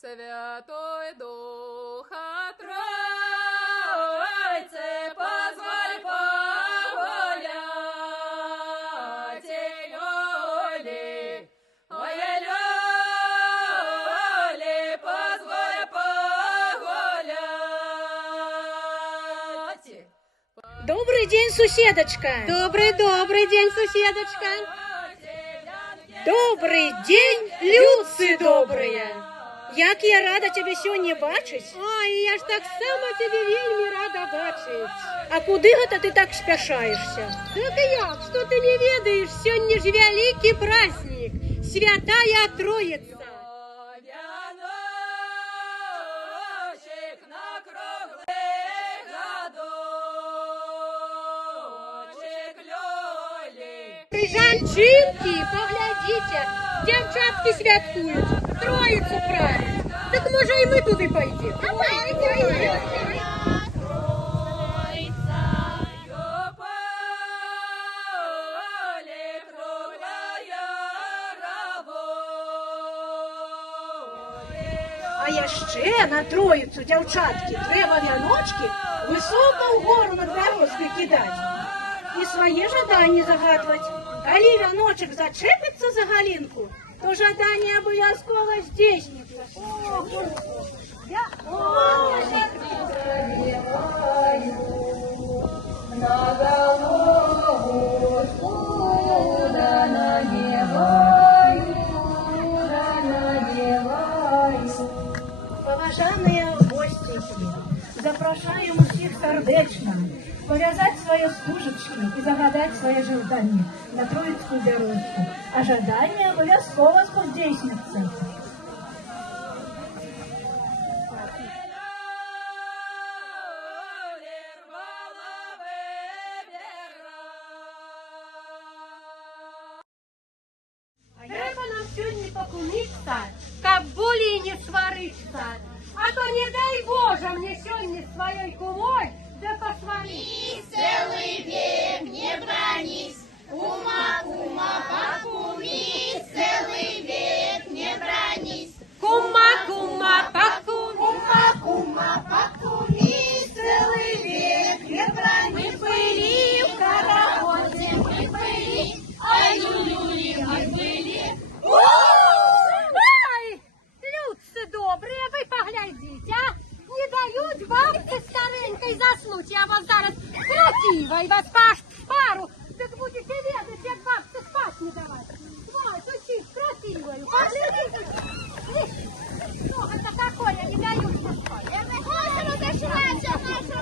Святой Духа Тройце, позволь погулять, Лёли, ой, Лёли, позволь погулять. Добрый день, суседочка. Добрый день, суседочка. Добрый день, людцы добрые. Як я рада тебе сьогодні бачить. Ой, я ж так само тебе вельми рада бачить. А куди гэта ти так спяшаєшся? Так як, что ты не ведаешь, сегодня ж великий праздник, Святая Троица. Вяночек на круглый годочек, Лёли. Жанчинки, поглядите, девчатки святкуют, Троицу правят. Так може и мы туди пойдем? А яще на Троїцю, дівчатки, треба вяночки високо вгору над березкою кидати. І своє жадання загадувати. Коли вяночок зачепиться за галинку, то жадання обов'язково здійсниться. На голову куда надевай. Поважаные гостики, запрошаем усіх сердечно повязать свои служечки и загадать свои желания на Троицкую дорожку. А жадание обовязково здійсниться. Треба нам сьогодні поклонитися, как более не свариться. А то не дай Боже мне сегодня с своей кумой да посварить. Целый век не бронись, кума, кума, покумись, целый век не бронись. Кума, кума, покумись. Кума, кума, покумись, целый век не бронись. Мы были в хороводе, мы были, ай, люли, мы были. Ай, людцы добрые, вы поглядите, а? Не дают бабке старенькой заснуть. Я вас зараз красивой вас пару, так будете ведать, як бабке спать не давать. Ой, тут красивую, поглядите. Что это такое, не дают спать? Я выхожу, разошлась, наша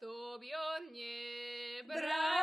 Чтоб он не брал.